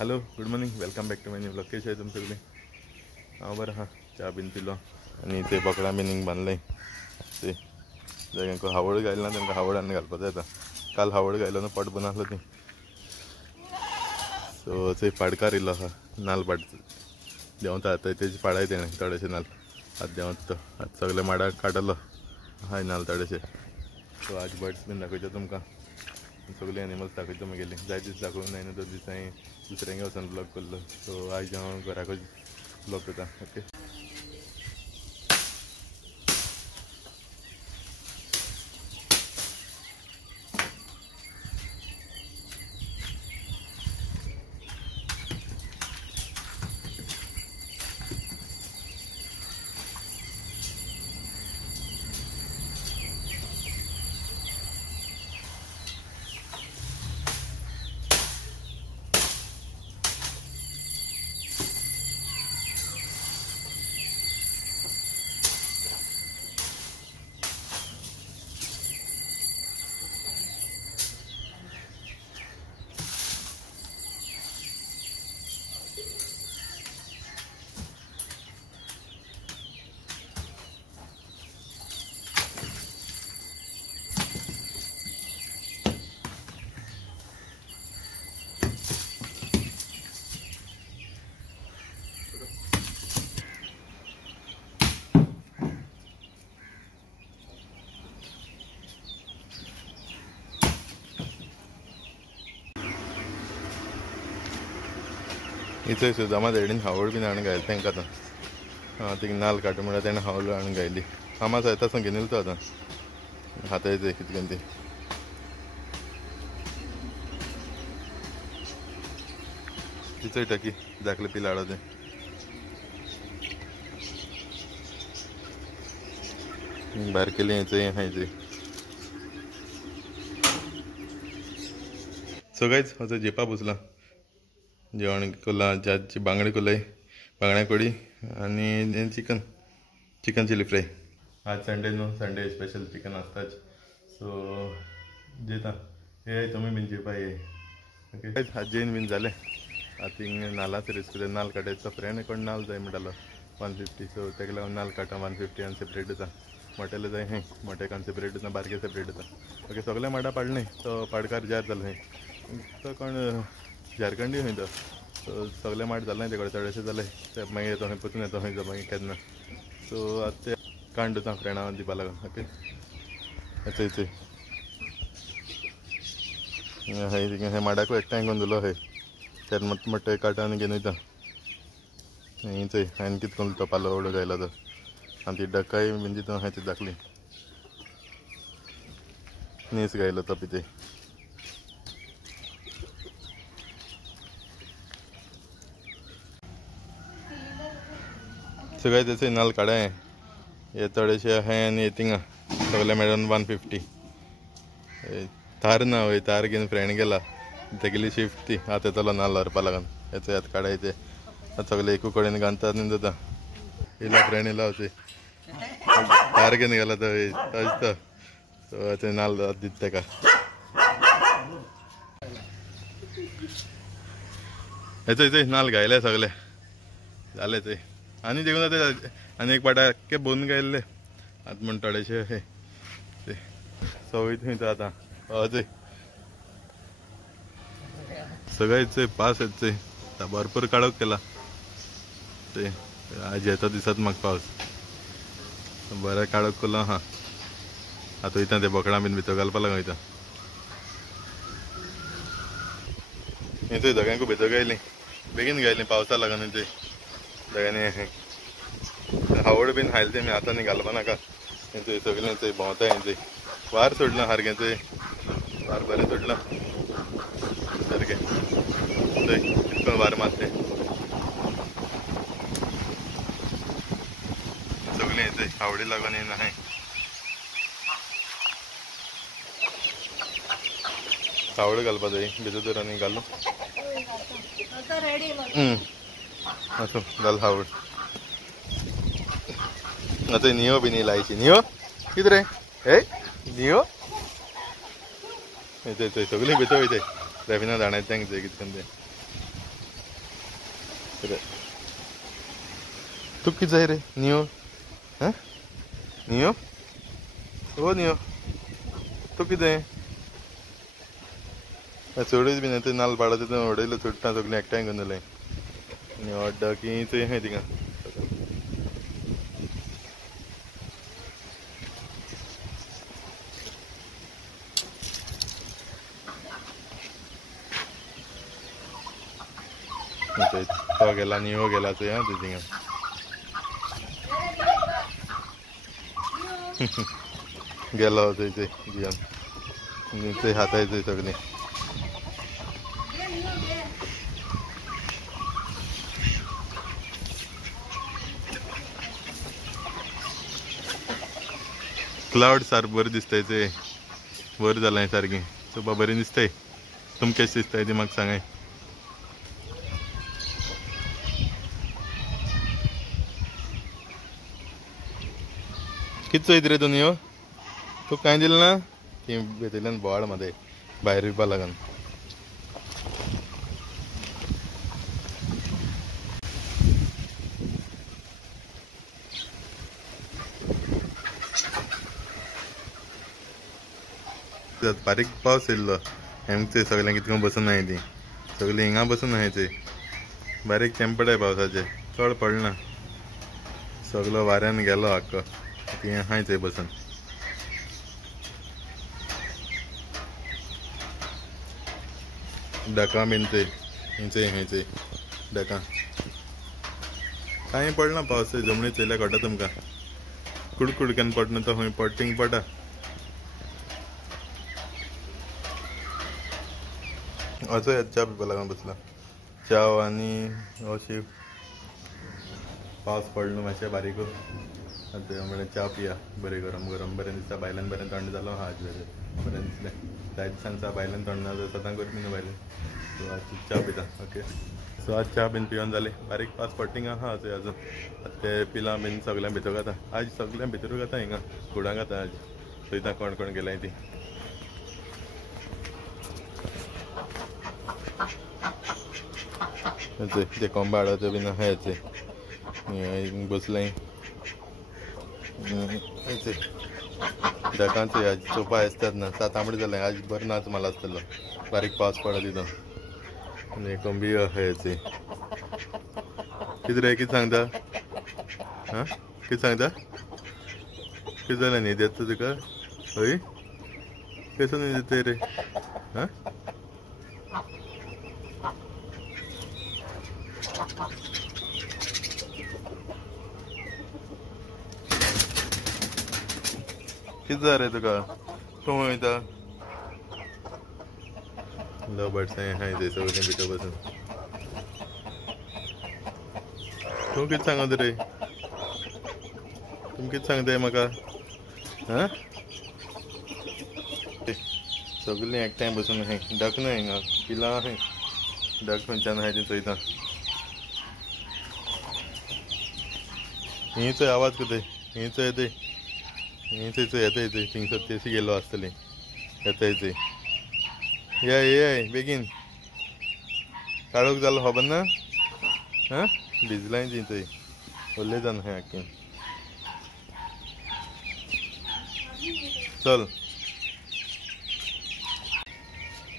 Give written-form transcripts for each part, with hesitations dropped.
Hello good morning welcome back to my new blog. कशे आहे तुम्ही सगळे? हां बरं हां चहा बीन पिलो आणि ते बोकडा बिनींग बांधलंय ते जाग्यांक हावळ घायला ना तांकां हावळ आनी घालपाक जाता. काल हावळ घायलो ना पट बनसलो ती सो ते पाडकार इल्लो आहा नाल्ल पाड देंवता आतां तेजी पाडाय तेणें थोडेशे नाल्ल आतां देंवता तो आतां सगळे माडाक काडलो हाय नाल्ल थोडेशे. सो आज बर्ड्स बीन दाखयता तुमकां सगळे एनिमल्स दाखयता मुगेली जाय दीस दाखोवंक जाय न्हू दोन दीस हांवें दुसऱ्यांगे वचून ब्लॉग केल्लो. सो आयज हांव घराकूच ब्लॉग करता. ओके इथं सुदामा देडीन हावळ बीन हाडून घायला तांकां आतां. हां थिंग नाल्ल काडटा म्हळ्यार तेणें हावळ हाडून घायली. फामास येता सांग घेवन येयलो तो आतां खाता येते कितें करून ती तिचोय टकी धाकले पिल हाडो ते भायर केली हेचंय हाय ते सगळेच असं जेपा बसला जेवण कोला ज्याची बांगडे कोलाय बांगड्या कडी आनी चिकन चिली फ्राय. आज संडे न्हू संडे स्पेशल चिकन आसताच. सो जेता हे तुमी बीन जेवपा ये ओके. आज जेन बीन जालें आतां थिंग नाल्लाचो रेस करता. नाल्ल काडटा फ्रेंड कोण नाल्ल जाय म्हणटालो 150. सो तेका लागून नाल्ल काडटा 150 आनी सेपरेट दिता. मोटेले जाय खंय मोटेकान सेपरेट दिता बारके सेपरेट दिता. ओके सगळे माडा पाडले तो पाडकार जार जालो खंय तो कोण झारखंडी खंय तो. सो सगळे माड जाले ते कडेन थोडेशे जाले ते मागीर येता खंय पसून येता खंय मागीर केन्ना. सो आतां ते काण दिता फ्रेंडा दिवपा लागून. ओके येचय येचय हय हे माडाकूय एकठांय करून दिलो हय ते मोठे मोठे काटा आनी घेवन वयता. चंय हांवें कितें करून तो पालो वडो घायला तो आनी ती डकाय बीन दिता हांवें ती दाखली नीस घायलो तो पिते. सगळे त्याचे नाल्ल काडाय हे थोडेशे हाय आनी थिंगा सगळे मेळून 150. तार ना वय तार घेवन फ्रेंड गेला तेगेली शिफ्ट ती आतां येतलो नाल्ल व्हरपा लागून हेचो आतां काडाय ते आतां सगळे एकू कडेन घालता आनी जाता. येयला फ्रेंड येयला वचय तार घेवन गेला तो दिसता. सो ते नाल्ल दिता तेका हेचो हेचय नाल्ल घायले सगळे जाले ते आनी देखून आतां आनी एक पाटा आख्खे बोन गायल्ले आतां म्हण थोडेशे हे ते सवय थंय आतां हय सगळेच पावस येतचय भरपूर काळोख केला ते आज येता दिसत म्हाका पावस बरें काळोख केलो आहा. आतां वयता ते बोकडां बीन भितर घालपा लागून वयता. थंय दोगांयकूय भितर गायली बेगीन गायली पावसा लागून थंय दोगांनी हावड बीन हायले तेमी आतां न्ही घालपा नाका. थंय सगळें थंय भोंवताय थंय वार सोडलां सारकें थंय वार बरें सोडलां सारकें थंय कितको वार मारता सगळें थंय हावडी लागून येना हाय. हावड घालपा जाय भितर तर आनी घालू असो घाल हावड. आतां नियो बीन लायची नियो कितें रे हे नियो थंय सगळीं भितर वयताय रॅफिना जाणाय तेंक कितें करून तें तू किती जाय रे नियो हां नियो हो नियो तू कितें चडूच बीन ते नाल्ल पाडत तितून उडयलो चुडटां सगलीं एकठांय करून दवरलें आनी ओड्डा की थंय खंय थिंगा तो गेला नियो गेला थंय आं थिंगा गेलो थंय घेवन थंय हाताय थंय सगलीं क्लाउड सारक बरें दिसताय ते बरें जालां सारकीं चोवपा बरें दिसताय तुमकां कशें दिसताय ती म्हाका सांगाय कितें चोयत रे तूं नियो तू कांय दिलें ना ती भितरल्यान बोवाळ मदें भायर येवपा लागून बारीक पावस येयल्लो हेंचे सगळ्यांक कितको बसून आहाय ती सगळीं हिंगा बसून आहाय ते बारीक चेंपड पावसाचे चड पडना सगलो वाऱ्यान गेलो आख्खो ती आहाय थंय बसून डकां बीन ते हेंचे डकां कांय पडना पावस जमनीत चोयल्यार कळटा तुमकां कुडकुड केन्ना पडना तो खंय पडटींग पडा असो च्या पिवपा लागून बसला चाव आनी अशी पावस पडलो मातशें बारीक म्हळ्यार च्या पिया बरें गरम गरम बरें दिसता भायल्यान बरें थंड जालो हा आज बरें दिसलें जाय दिसांचा भायल्यान थंड ना सदां गरमी न्हू भायल्यान सो आज च्या पिता ओके सो आज च्या बीन पिवन जाली बारीक पावस पडटींग आहा अशें आजून ते पिलां बीन सगळ्यां भितर घाता आज सगळ्यां भितर घाता हिंगा कुडां घाता आज चोयता कोण कोण गेलाय ती ते कोंबा हाडत बीन आहाय बसलें डकांचे आज चोपा आसतात ना 7 आंबडे जालें आज बरें नाच माल आसतलो बारीक पावस पडत तितून आनी कोंबी आहाय कितें रे कितें सांगता हां कितें सांगता कितें जालें न्ही देता तुका हय केसो न्ही दिता रे हां कितें जाय रे तुका तूं वयता लव बर्ड्स आहाय ते सगळें भितर बसून तूं कितें सांगत रे तुमी कितें सांगताय म्हाका हां सगळीं एकठांय बसून आहाय डक ना हिंगा पिलां आहाय डक खंयच्यान आहाय तें चोयता हीच आवाज कितें हीच येते हीच येता येते थिंगसर तेसी गेलो आसतली येता येते ये बेगीन काळोख जालो खबर ना हां भिजलाय ती थंय व्हडलें जावन आहाय आख्खीं चल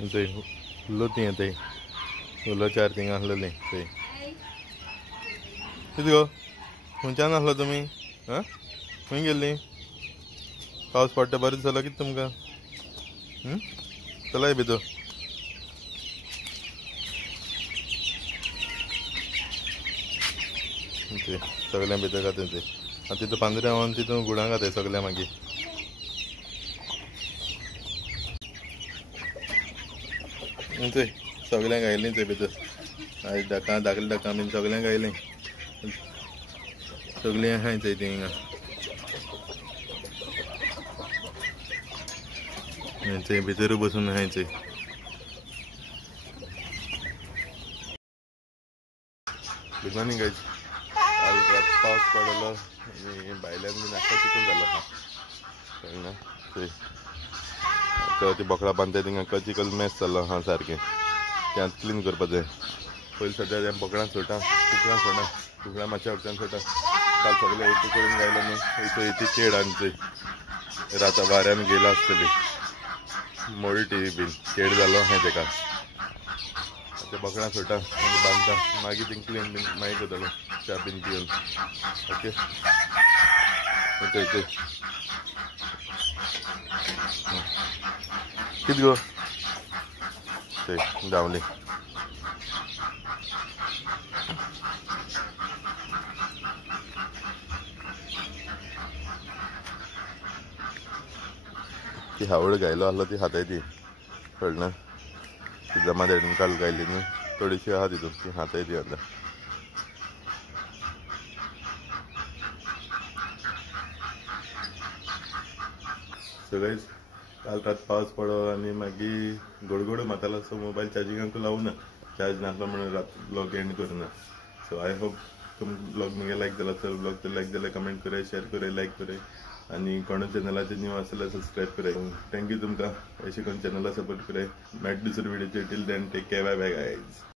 थंय उल्लो ती थंय उल्लो चार थिंगा आसलेलीं थंय कितें गो खंयच्यान आसलो तुमी हां खंय गेल्लीं पावस पडटा बरें जालो कितें तुमकां चलाय भितर सगळ्यां भितर घाता ते आनी तितून पांदऱ्या व्हरून तितून गुडां घाताय सगळ्यां मागीर थंय सगळ्यांक घायलीं थंय भितर आयज डकां धाकलीं डकां बीन सगळ्यांक घायलीं सगळीं आहाय थंय थिंगा थंय भितर बसून आहाय थंय गुड मॉर्निंग गायज आज रात पावस पडलो आनी भायल्यान बीन आख्खो चिकल जालो आहा कळना थंय ती बोकडां बांदताय थिंगा चिकल मॅस जालो आहा सारकें तें क्लीन करपा जाय पयलीं सद्या तें बोकडां सोडटा कुकडां मातशा वखदान सोडटा काल सगळे एक करून गायलो न्हू इतू चेड आनी राता वाऱ्यान गेला आसतली मोडटी बीन चेड जालो हें तेका ते बोकडां सोडटा बांदता मागीर थिंग क्लीन बीन मागीर करतलो च्या बीन पिवन ओके कितें गो ते धांवली ती हावड गायलो आहलो ती हाताय ती कळना ती जमा देडून काल गायली न्ही थोडीशी आहा तितून ती हाताय ती आतां सगळेच काल रात पावस पडो आनी मागीर गडगडो मारतालो सो मोबायल चार्जिंगाक लावूना चार्ज नासलो म्हणून रात ब्लॉग एंड करुना सो आय होप तुम ब्लॉग मुगे लायक जाला तर ब्लॉग तर लायक जाल्यार कमेंट कराय शेअर कराय लायक कराय आनी कोणा चॅनलाचे न्यू आसल्यार सबस्क्रायब कराय थँक्यू तुमकां अशें करून चॅनला सपोर्ट कराय मेळटा दुसरे व्हिडिओचेर till then take care bye bye guys.